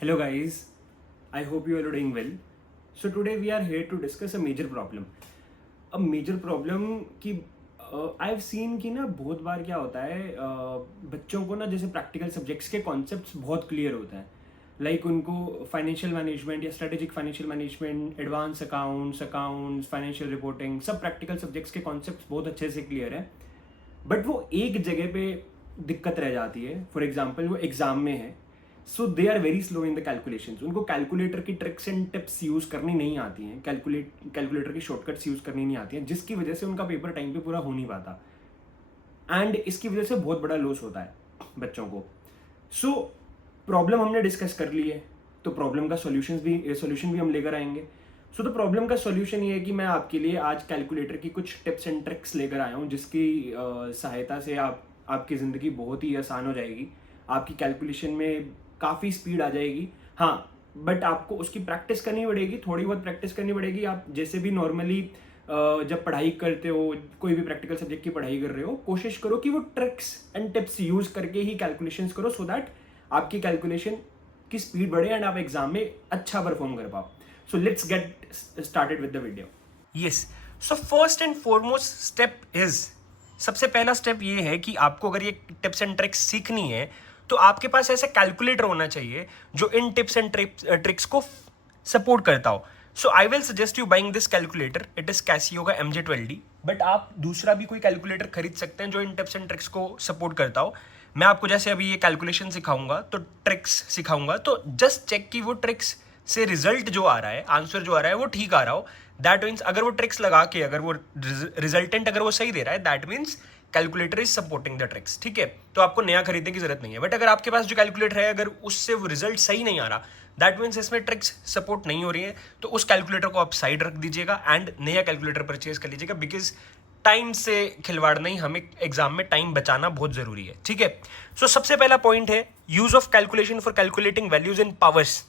Hello guys, I hope you are doing well. So today we are here to discuss a major problem. A major problem कि I have seen कि ना बहुत बार क्या होता है बच्चों को ना जैसे प्रैक्टिकल सब्जेक्ट्स के कॉन्सेप्ट्स बहुत क्लियर होता है लाइक उनको फाइनेंशियल मैनेजमेंट या strategic financial management advance accounts financial reporting सब प्रैक्टिकल सब्जेक्ट्स के कॉन्सेप्ट्स बहुत अच्छे से क्लियर है बट वो एक जगह पे दिक्कत रह जाती है. फॉर एग्जाम्पल वो एग्जाम में है so they are very slow in the calculations. उनको कैलकुलेटर की ट्रिक्स एंड टिप्स यूज करनी नहीं आती हैं, कैलकुलेटर की शॉर्टकट्स यूज करनी नहीं आती हैं, जिसकी वजह से उनका पेपर टाइम पे पूरा हो नहीं पाता एंड इसकी वजह से बहुत बड़ा लॉस होता है बच्चों को. सो प्रॉब्लम हमने डिस्कस कर ली है तो प्रॉब्लम का सोल्यूशन भी हम लेकर आएंगे. सो द प्रॉब्लम का सोल्यूशन ये है कि मैं आपके लिए आज कैलकुलेटर की कुछ टिप्स एंड ट्रिक्स लेकर आया हूँ जिसकी सहायता से आपकी ज़िंदगी बहुत ही आसान हो जाएगी. आपकी कैलकुलेशन में काफ़ी स्पीड आ जाएगी. हाँ, बट आपको उसकी प्रैक्टिस करनी पड़ेगी, थोड़ी बहुत प्रैक्टिस करनी पड़ेगी. आप जैसे भी नॉर्मली जब पढ़ाई करते हो, कोई भी प्रैक्टिकल सब्जेक्ट की पढ़ाई कर रहे हो, कोशिश करो कि वो ट्रिक्स एंड टिप्स यूज करके ही कैलकुलेशंस करो सो दैट आपकी कैलकुलेशन की स्पीड बढ़े एंड आप एग्जाम में अच्छा परफॉर्म कर पाओ. So let's get started with the video. Yes, so first and foremost step is, सबसे पहला स्टेप ये है कि आपको अगर ये टिप्स एंड ट्रिक्स सीखनी है तो आपके पास ऐसा कैलकुलेटर होना चाहिए जो इन टिप्स एंड ट्रिक्स को सपोर्ट करता हो. So I will suggest you buying this calculator. It is Casio का MJ12D, बट आप दूसरा भी कोई कैलकुलेटर खरीद सकते हैं जो इन टिप्स एंड ट्रिक्स को सपोर्ट करता हो. मैं आपको जैसे अभी ये कैलकुलेशन सिखाऊंगा तो ट्रिक्स सिखाऊंगा, तो जस्ट चेक कि वो ट्रिक्स से रिजल्ट जो आ रहा है, आंसर जो आ रहा है वो ठीक आ रहा हो. दैट मीन्स अगर वो ट्रिक्स लगा के अगर वो रिजल्टेंट अगर वो सही दे रहा है, that means calculator is supporting the tricks. ठीक है, तो आपको नया खरीदने की जरूरत नहीं है. बट अगर आपके पास जो कैलकुलेटर है अगर उससे वो रिजल्ट सही नहीं आ रहा, दैट मीन्स इसमें ट्रिक्स सपोर्ट नहीं हो रही है, तो उस कैलकुलेटर को आप साइड रख दीजिएगा एंड नया कैलकुलेटर परचेज कर लीजिएगा. बिकॉज टाइम से खिलवाड़ नहीं, हमें एग्जाम में टाइम बचाना बहुत जरूरी है. ठीक है, सो सबसे पहला पॉइंट है use of calculation for calculating values in powers.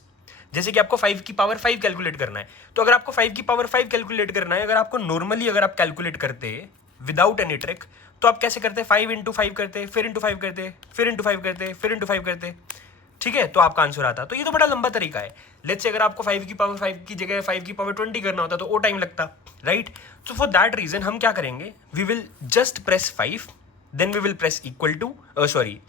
जैसे कि आपको 5 की पावर 5 कैलकुलेट करना है, तो अगर आपको 5 की पावर 5 कैलकुलेट करना है, अगर आपको नॉर्मली अगर आप कैलकुलेट करते विदाउट एनी ट्रिक, तो आप कैसे करते? 5 इंटू 5 करते, फिर इंटू 5 करते, फिर इंटू 5 करते, फिर इंटू 5 करते. ठीक है, तो आपका आंसर आता. तो ये तो बड़ा लंबा तरीका है. लेट्स से अगर आपको 5 की पावर 5 की जगह 5 की पावर 20 करना होता तो वो टाइम लगता, right? So for that reason हम क्या करेंगे, we will just press 5, then we will press equal to, sorry,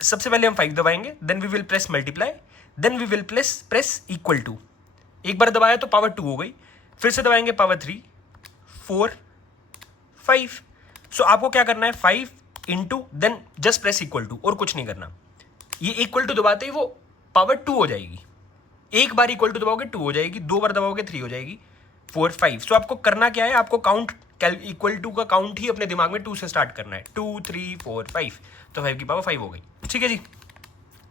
सबसे पहले हम 5 दबाएंगे, then we will press multiply, then we will press equal to. एक बार दबाया तो पावर 2 हो गई, फिर से दबाएंगे पावर 3, 4, 5. सो आपको क्या करना है, 5 into then just press equal to, और कुछ नहीं करना. ये इक्वल टू दबाते ही वो पावर 2 हो जाएगी. एक बार इक्वल टू दबाओगे 2 हो जाएगी, 2 बार दबाओगे 3 हो जाएगी, 4, 5. सो आपको करना क्या है, आपको काउंट इक्वल टू का काउंट ही अपने दिमाग में 2 से स्टार्ट करना है. 2, 3, 4, 5, तो 5 की पावर 5 हो गई. ठीक है जी.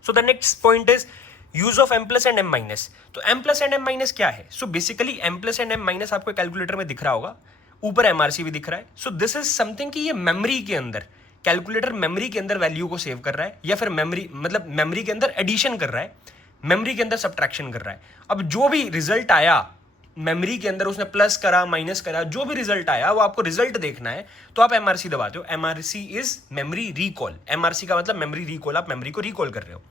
So the next point is use of M plus and M minus. तो M plus and M minus क्या है? So basically M plus and M minus आपको कैलकुलेटर में दिख रहा होगा, ऊपर MRC भी दिख रहा है. सो दिस इज समथिंग कि ये मेमोरी के अंदर, कैलकुलेटर मेमोरी के अंदर वैल्यू को सेव कर रहा है, या फिर मेमोरी मतलब मेमोरी के अंदर एडिशन कर रहा है, मेमोरी के अंदर सब्ट्रैक्शन कर रहा है. अब जो भी रिजल्ट आया मेमोरी के अंदर, उसने प्लस करा माइनस करा, जो भी रिजल्ट आया वो आपको रिजल्ट देखना है, तो आप MRC दबाते हो. MRC is memory recall. MRC का मतलब मेमोरी रिकॉल, आप मेमोरी को रिकॉल कर रहे हो.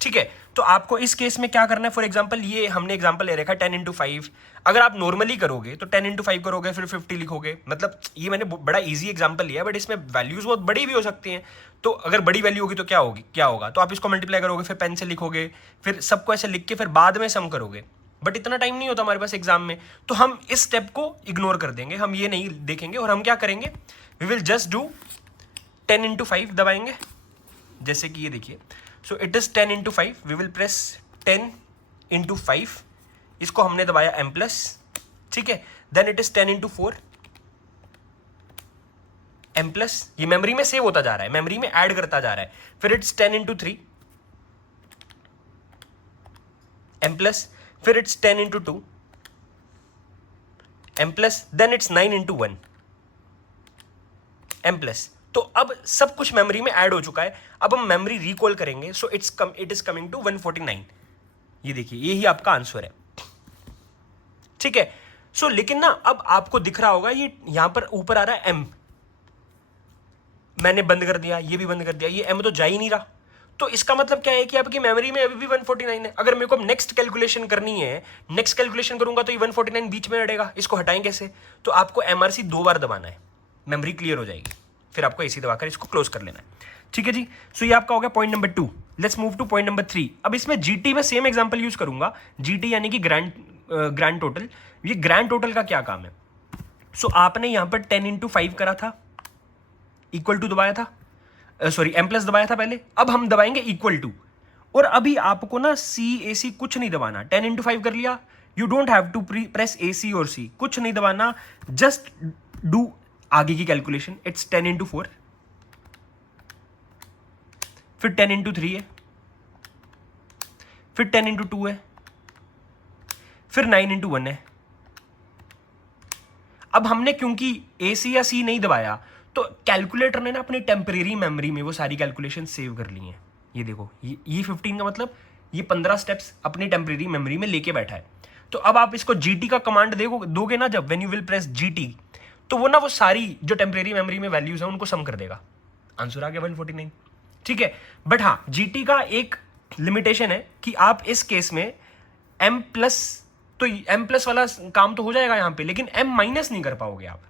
ठीक है, तो आपको इस केस में क्या करना है, फॉर एग्जांपल ये हमने एग्जांपल ले रखा है 10 इंटू 5. अगर आप नॉर्मली करोगे तो 10 इंटू 5 करोगे, फिर 50 लिखोगे. मतलब ये मैंने बड़ा इजी एग्जांपल लिया, बट इसमें वैल्यूज बहुत बड़ी भी हो सकती हैं. तो अगर बड़ी वैल्यू होगी तो क्या होगा, तो आप इसको मल्टीप्लाई करोगे, फिर पेन से लिखोगे, फिर सबको ऐसे लिख के फिर बाद में सम करोगे. बट इतना टाइम नहीं होता हमारे पास एग्जाम में, तो हम इस स्टेप को इग्नोर कर देंगे, हम ये नहीं देखेंगे. और हम क्या करेंगे, we will just do 10 into 5 दबाएंगे, जैसे कि ये देखिए. So it is 10 into 5, we will press 10 into 5, इसको हमने दबाया M प्लस. ठीक है, then it is 10 into 4 M plus. ये मेमोरी में सेव होता जा रहा है, मेमोरी में ऐड करता जा रहा है. फिर इट्स 10 इंटू 3 M प्लस, फिर it's 10 into 2 M plus, then it's 9 into 1 M plus. तो अब सब कुछ मेमोरी में ऐड हो चुका है. अब हम मेमोरी रिकॉल करेंगे, so it is coming to 149. ये देखिए, यही आपका आंसर है. ठीक है, सो लेकिन ना अब आपको दिख रहा होगा ये यहां पर ऊपर आ रहा है M, मैंने बंद कर दिया, ये भी बंद कर दिया, ये M तो जा ही नहीं रहा. तो इसका मतलब क्या है कि आपकी मेमोरी में अभी भी 149 है। अगर मेरे को नेक्स्ट कैलकुलेशन करनी है, नेक्स्ट कैलकुलेशन करूंगा तो ये 149 बीच में अड़ेगा, इसको हटाएं कैसे? तो आपको MRC 2 बार दबाना है, मेमोरी क्लियर हो जाएगी, फिर आपको AC दबाकर इसको क्लोज कर लेना है। ठीक है जी। सो ये आपका हो गया point number 2। Let's move two point number 3। अब इसमें GT में सेम एग्जांपल यूज करूंगा, GT यानी कि ग्रैंड टोटल। ये ग्रैंड टोटल का क्या काम है? सो आपने यहां पर 10 into 5 करा था, इक्वल टू दबाया था, सॉरी M प्लस दबाया था पहले, अब हम दबाएंगे इक्वल टू। और अभी आपको ना CAC कुछ नहीं दबाना, 10 into 5 कर लिया, you don't have to press AC और C, कुछ नहीं दबाना, जस्ट डू आगे की कैलकुलेशन। इट्स 10 into 4, फिर 10 into 3 है, फिर 10 into 2 है, फिर 9 into 1 है। अब हमने क्योंकि AC या C नहीं दबाया तो कैलकुलेटर ने ना अपनी टेम्परेरी मेमोरी में वो सारी कैलकुलेशन सेव कर ली हैं। ये देखो, ये 15 का मतलब ये 15 स्टेप्स अपनी टेम्परेरी मेमोरी में लेके बैठा है। तो अब आप इसको GT का कमांड दोगे ना जब, when you will press GT, तो वो ना वो सारी जो टेम्परेरी मेमोरी में वैल्यूज है उनको सम कर देगा। आंसर आ गया 149। ठीक है, बट हाँ GT का एक लिमिटेशन है कि आप इस केस में M प्लस, तो M प्लस वाला काम तो हो जाएगा यहां पे, लेकिन M माइनस नहीं कर पाओगे आप।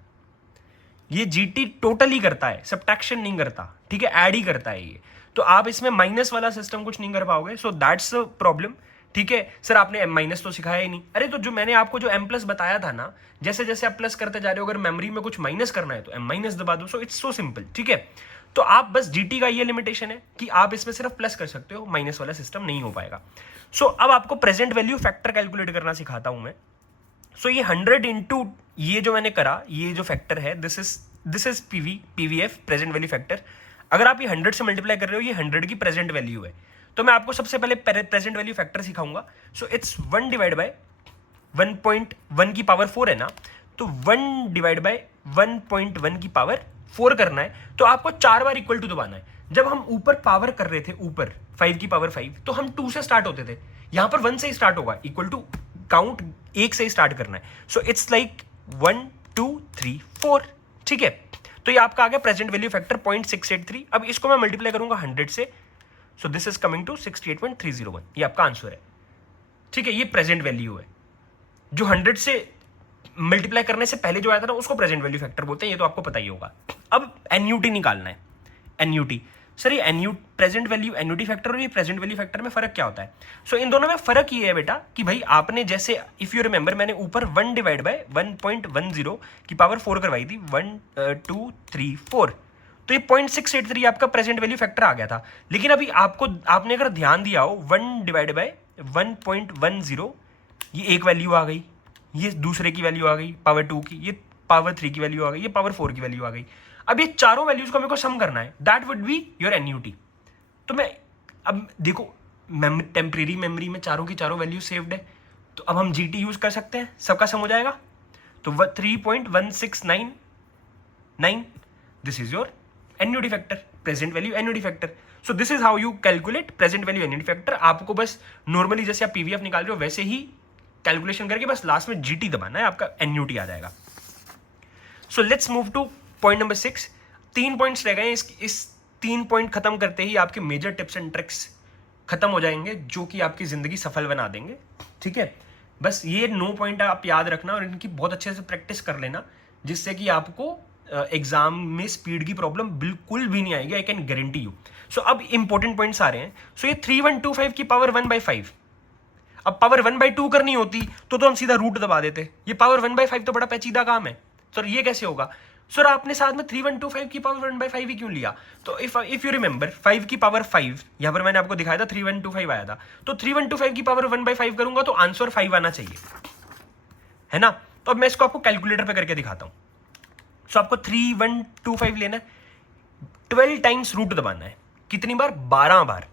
ये GT टोटल ही करता है, सब्ट्रैक्शन नहीं करता, ठीक है, ऐड ही करता है ये। तो आप इसमें माइनस वाला सिस्टम कुछ नहीं कर पाओगे, सो दैट्स अ प्रॉब्लम। ठीक है सर, आपने M माइनस तो सिखाया ही नहीं। अरे तो जो मैंने आपको जो M प्लस बताया था ना, जैसे जैसे आप प्लस करते जा रहे हो, अगर मेमोरी में कुछ माइनस करना है तो M माइनस दबा दो। So it's so simple. ठीक है, तो आप बस GT का ये लिमिटेशन है कि आप इसमें सिर्फ प्लस कर सकते हो, माइनस वाला सिस्टम नहीं हो पाएगा। सो अब आपको प्रेजेंट वैल्यू फैक्टर कैलकुलेट करना सिखाता हूं मैं। सो ये 100 इंटू ये जो मैंने करा, ये जो फैक्टर है, this is PVF, present value factor. अगर आप ये 100 से मल्टीप्लाई कर रहे हो, ये 100 की प्रेजेंट वैल्यू है। तो मैं आपको सबसे पहले प्रेजेंट वैल्यू फैक्टर सिखाऊंगा। सो इट्स 1 डिवाइड बाय 1.1 की पावर 4 है ना, तो 1 डिवाइड बाय 1.1 की पावर 4 करना है। तो आपको 4 बार इक्वल टू दबाना है। जब हम ऊपर पावर कर रहे थे, ऊपर 5 की पावर 5, तो हम 2 से स्टार्ट होते थे, यहां पर 1 से ही स्टार्ट होगा, इक्वल टू काउंट 1 से ही स्टार्ट करना है। So it's like 1 2 3 4। ठीक है, तो ये आपका आ गया प्रेजेंट वैल्यू फैक्टर 0.683। अब इसको मैं मल्टीप्लाई करूंगा 100 से, so this is coming to 68.301। ये आपका आंसर है। ठीक है, ये प्रेजेंट वैल्यू है। जो 100 से मल्टीप्लाई करने से पहले जो आया था ना, उसको प्रेजेंट वैल्यू फैक्टर बोलते हैं, ये तो आपको पता ही होगा। अब NUT निकालना है। NUT सर, ये प्रेजेंट वैल्यू एन्यूटी फैक्टर और ये प्रेजेंट वैल्यू फैक्टर में फर्क क्या होता है? सो इन दोनों में फर्क ये है बेटा कि भाई आपने जैसे, इफ यू रिमेंबर, मैंने ऊपर 1 डिवाइड बाय 1.10 की पावर 4 करवाई थी, 1 2 3 4, तो ये 0.683 आपका प्रेजेंट वैल्यू फैक्टर आ गया था। लेकिन अभी आपने अगर ध्यान दिया हो, 1 डिवाइड बाय 1.10, ये एक वैल्यू आ गई, ये दूसरे की वैल्यू आ गई पावर 2 की, ये पावर 3 की वैल्यू आ गई, ये पावर 4 की वैल्यू आ गई। अब ये चारों वैल्यूज को मेरे को सम करना है, that would be your NUT। तो मैं अब देखो, टेम्परेरी मेमोरी में चारों की चारों वैल्यू सेव्ड है, तो अब हम GT यूज कर सकते हैं, सबका सम हो जाएगा। तो 3.1699, this is your NUT factor, present value NUT factor. So this is how you calculate present value NUT factor. आपको बस नॉर्मली जैसे आप PVF निकाल रहे हो वैसे ही कैलकुलेशन करके बस लास्ट में GT दबाना है, आपका NUT आ जाएगा। So let's move two point number 6। 3 points रह गए। इस 3 पॉइंट खत्म करते ही आपके मेजर टिप्स एंड ट्रिक्स खत्म हो जाएंगे, जो कि आपकी जिंदगी सफल बना देंगे। ठीक है, बस ये 9 पॉइंट आप याद रखना और इनकी बहुत अच्छे से प्रैक्टिस कर लेना, जिससे कि आपको एग्जाम में स्पीड की प्रॉब्लम बिल्कुल भी नहीं आएगी, आई कैन गारंटी यू। सो अब इंपॉर्टेंट पॉइंट्स आ रहे हैं। सो ये 3125 की पावर 1/5, अब पावर 1/2 करनी होती तो हम सीधा रूट दबा देते। ये पावर 1/5 तो बड़ा पेचीदा काम है सर, ये कैसे होगा? सर आपने साथ में 3125 की पावर 1/5 ही क्यों लिया? तो इफ यू रिमेंबर 5 की पावर 5, यहां पर मैंने आपको दिखाया था 3125 आया था, तो 3125 की पावर 1/5 करूंगा तो आंसर 5 आना चाहिए, है ना? तो अब मैं इसको आपको कैलकुलेटर पे करके दिखाता हूं। सो आपको 3125 लेना है, 12 टाइम्स रूट दबाना है। कितनी बार? 12 बार।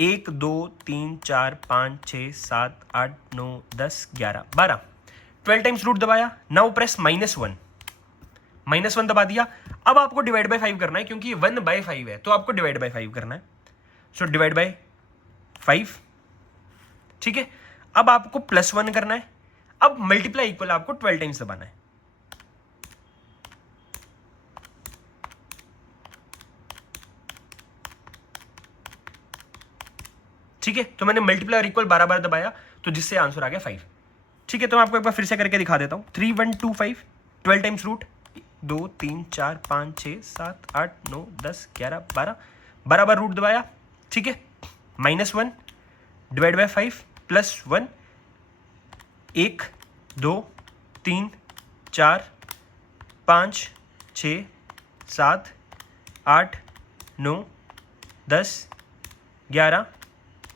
1 2 3 4 5 6 7 8 9 10 11 12, 12 टाइम्स रूट दबाया। नाउ प्रेस -1, -1 दबा दिया। अब आपको डिवाइड बाय 5 करना है, क्योंकि ये 1/5 है, तो आपको डिवाइड बाय 5 करना है। So divide by 5। ठीक है, अब आपको +1 करना है। अब मल्टीप्लाई इक्वल आपको 12 टाइम्स दबाना है। ठीक है, तो मैंने मल्टीप्लाई और इक्वल 12 बार दबाया, तो जिससे आंसर आ गया 5। ठीक है, तो मैं आपको एक बार फिर से करके दिखा देता हूँ। 3 1 2 5 12 टाइम्स रूट 2 3 4 5 6 7 8 9 10 11 12 12 बार रूट दबाया। ठीक है, -1 डिवाइड बाय 5 +1 1 2 3 4 5 6 7 8 9 10 11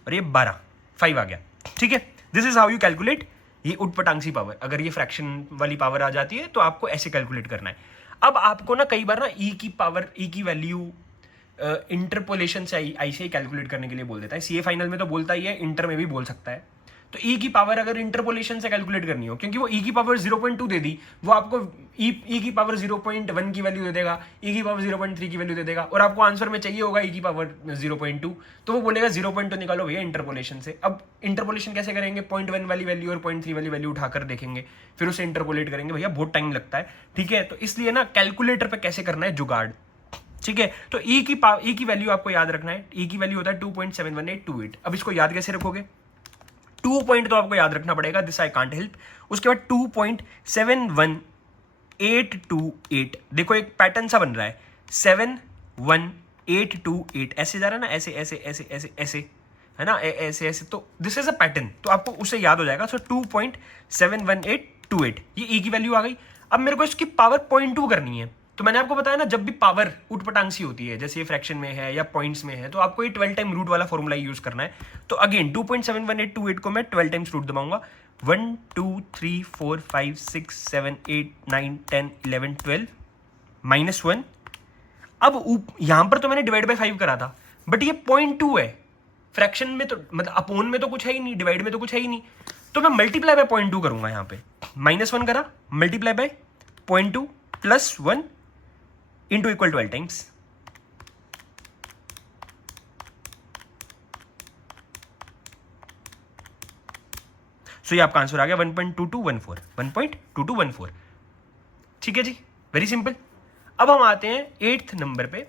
और ये 12 5 आ गया। ठीक है, this is how you calculate ये उटपटांग पावर। अगर ये फ्रैक्शन वाली पावर आ जाती है तो आपको ऐसे कैलकुलेट करना है। अब आपको ना कई बार ना ई की पावर, ई की वैल्यू इंटरपोलेशन से ऐसे ही कैलकुलेट करने के लिए बोल देता है। सीए फाइनल में तो बोलता ही है, इंटर में भी बोल सकता है। तो ई की पावर अगर इंटरपोलेशन से कैलकुलेट करनी हो, क्योंकि वो ई की पावर 0.2 दे दी, वो आपको ई की पावर 0.1 की वैल्यू दे देगा, ई की पावर 0.3 की वैल्यू दे देगा, और आपको आंसर में चाहिए होगा ई की पावर 0.2, तो वो बोलेगा 0.2 निकालो भैया इंटरपोलेशन से। अब इंटरपोलेशन कैसे करेंगे? 0.1 वाली वैल्यू और 0.3 वाली वैल्यू उठाकर देखेंगे, फिर उसे इंटरपोलेट करेंगे। भैया बहुत टाइम लगता है। ठीक है, तो इसलिए ना कैलकुलेटर पे कैसे करना है जुगाड़। ठीक है, तो ई की वैल्यू आपको याद रखना है। ई की वैल्यू होता है 2.71828। अब इसको याद कैसे रखोगे? 2 पॉइंट तो आपको याद रखना पड़ेगा, दिस आई कांट हेल्प। उसके बाद 2.71828। देखो एक पैटर्न सा बन रहा है, 71828 ऐसे जा रहा है ना, ऐसे ऐसे ऐसे ऐसे ऐसे, है ना, ऐसे ऐसे। तो दिस इज अ पैटर्न, तो आपको उससे याद हो जाएगा। सो 2.71828 ये ई की वैल्यू आ गई। अब मेरे को इसकी पावर 0.2 करनी है। तो मैंने आपको बताया ना, जब भी पावर उटपटांग सी होती है, जैसे ये फ्रैक्शन में है या पॉइंट्स में है, तो आपको ये 12 टाइम रूट वाला फॉर्मूला यूज करना है। तो अगेन 2.71828 को मैं 12 टाइम्स रूट दबाऊंगा। 1 2 3 4 5 6 7 8 9 10 11 12 -1। अब यहां पर तो मैंने डिवाइड बाय 5 करा था, बट ये 0.2 है। फ्रैक्शन में तो मतलब अपोन में तो कुछ है ही नहीं, डिवाइड में तो कुछ है ही नहीं, तो मैं मल्टीप्लाई बाय 0.2 करूंगा। यहाँ पे -1 करा, multiply by 0.2 +1 into equal 12 times. So ये आपका आंसर आ गया 1.2214। 1.2214। ठीक है जी, वेरी सिंपल। अब हम आते हैं 8th नंबर पे।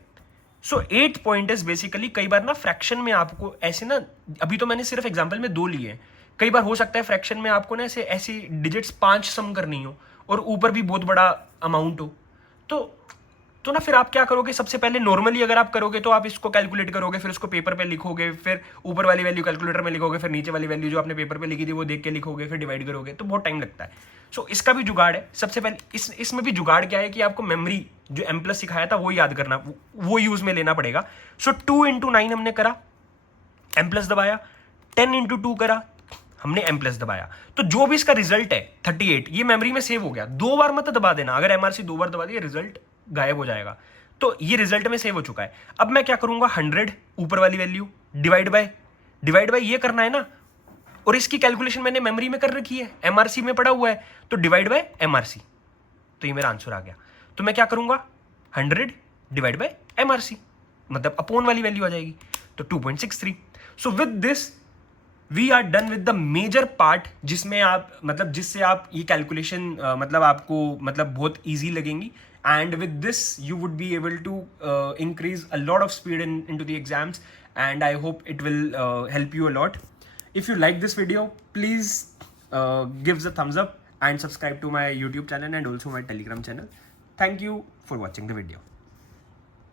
सो 8th पॉइंट इज बेसिकली, कई बार ना फ्रैक्शन में आपको ऐसे ना, अभी तो मैंने सिर्फ एग्जांपल में 2 लिए हैं, कई बार हो सकता है फ्रैक्शन में आपको ना ऐसे ऐसी डिजिट्स 5 सम करनी हो और ऊपर भी बहुत बड़ा अमाउंट हो। तो ना फिर आप क्या करोगे? सबसे पहले नॉर्मली अगर आप करोगे तो आप इसको कैलकुलेट करोगे, फिर उसको पेपर पे लिखोगे, फिर ऊपर वाली वैल्यू कैलकुलेटर में लिखोगे, फिर नीचे वाली वैल्यू जो आपने पेपर पे लिखी थी वो देख के लिखोगे, फिर डिवाइड करोगे, तो बहुत टाइम लगता है। सो इसका भी जुगाड़ है। सबसे पहले इसमें भी जुगाड़ क्या है कि आपको मेमोरी जो M+ सिखाया था वो याद करना, वो यूज में लेना पड़ेगा। सो 2 × 9 हमने करा, M+ दबाया, 10 × 2 करा, हमने M+ दबाया, तो जो भी इसका रिजल्ट है 38, ये मेमोरी में सेव हो गया। 2 बार मत दबा देना, अगर MRC 2 बार दबा दिया रिजल्ट गायब हो जाएगा। तो ये रिजल्ट में सेव हो चुका है। अब मैं क्या करूंगा, 100 ऊपर वाली वैल्यू डिवाइड बाय ये करना है ना, और इसकी कैलकुलेशन मैंने मेमोरी में कर रखी है, MRC में पड़ा हुआ है, तो डिवाइड बाय MRC, तो ये मेरा आंसर आ गया। तो मैं क्या करूंगा, 100 डिवाइड बाय MRC, मतलब अपोन वाली वैल्यू आ जाएगी, तो 2.63। So with this we are done with the major part, जिसमें आप मतलब जिससे आप ये कैलकुलेशन मतलब आपको मतलब बहुत ईजी लगेंगी। And with this you would be able to increase a lot of speed into the exams, and I hope it will help you a lot. If you like this video, please give the thumbs up and subscribe to my YouTube channel and also my Telegram channel. Thank you for watching the video.